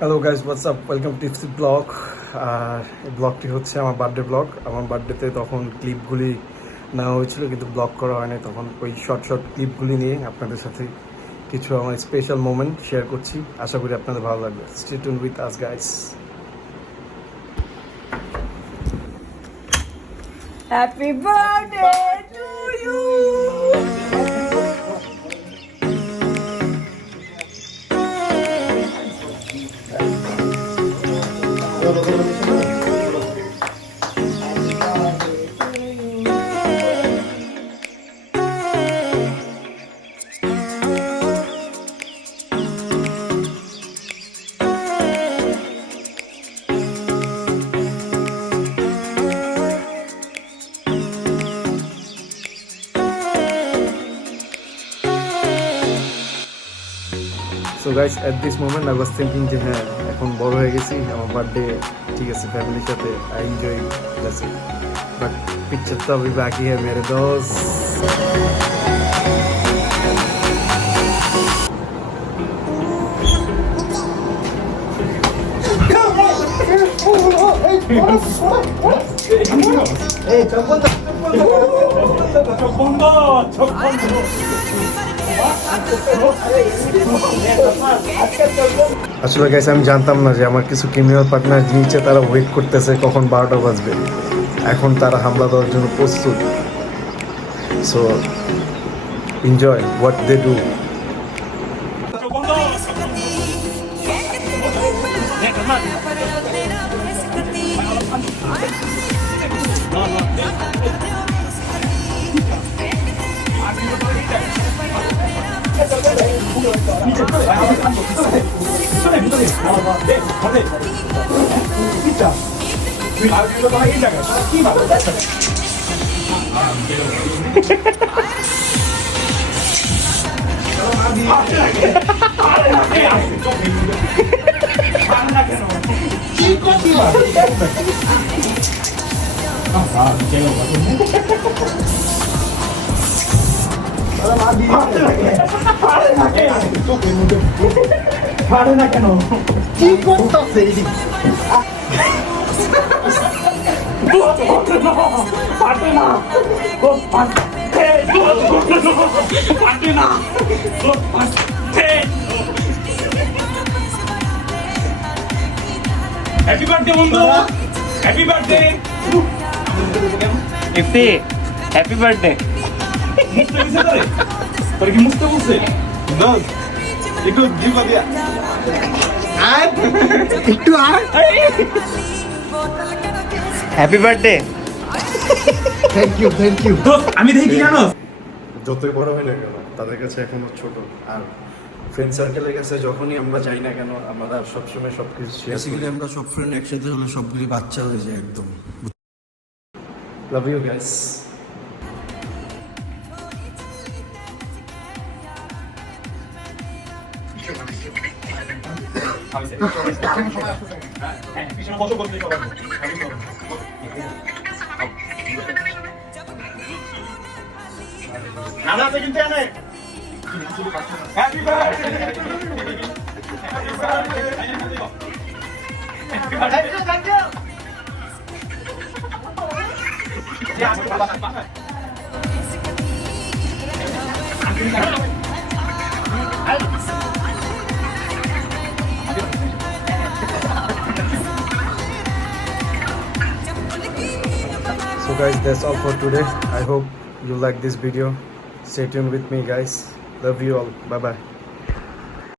Hello guys, what's up, welcome to tipsy blog. আর এই ব্লগটি হচ্ছে আমার বার্থডে ব্লগ। আমার বার্থডেতে তখন ক্লিপগুলি নেওয়া হয়েছিল, কিন্তু ব্লগ করা হয়নি। তখন ওই শর্ট ক্লিপগুলি নিয়ে আপনাদের সাথে কিছু আমার স্পেশাল মোমেন্ট শেয়ার করছি। আশা করি আপনাদের ভালো লাগবে। Stay tuned with us guys. Happy birthday to you. So guys, at this moment I was thinking যে হ্যাঁ, এখন বড় হয়ে গেছি, আমার বার্থডে ঠিক আছে ফ্যামিলির সাথে I enjoy that's it. But picture তো अभी बाकी है मेरे दोस्त। আসলে গাইস, আমি জানতাম না যে আমার কিছু ক্রিমিনাল পার্টনার নিচে তারা ওয়েট করতেছে কখন 12টা বাজবে। এখন তারা হামলা দেওয়ার জন্য প্রস্তুত। So enjoy what they do. পারে না কেন? কি করতেছে? পারে না। হ্যাপি বার্থডে বন্ধু, happy birthday. Ifti happy birthday. মুছতে দিছে তোরে? তোরে কি মুছতে বলছে? না, একটু জিবা দিয়া। আর একটু আর। Happy birthday. Thank you. আমি দেখি কি জানো? যতই বড় হয় না কেন, তাদের কাছে এখনো ছোট। আর ফ্রেন্ড সার্কেলের কাছে যখনই আমরা যাই না কেন, আমরা সবসময় সবকিছু বেসিক্যালি আমরা সব ফ্রেন্ড একসাথে হলে সবগুলি বাচ্চা হয়ে যায় একদম। Love you guys. পিছনে বসো বসে সবাই। নানা তো কিন্তু আনে। Happy birthday. Thank you. So guys, that's all for today. I hope you like this video. Stay tuned with me guys. Love you all. Bye bye.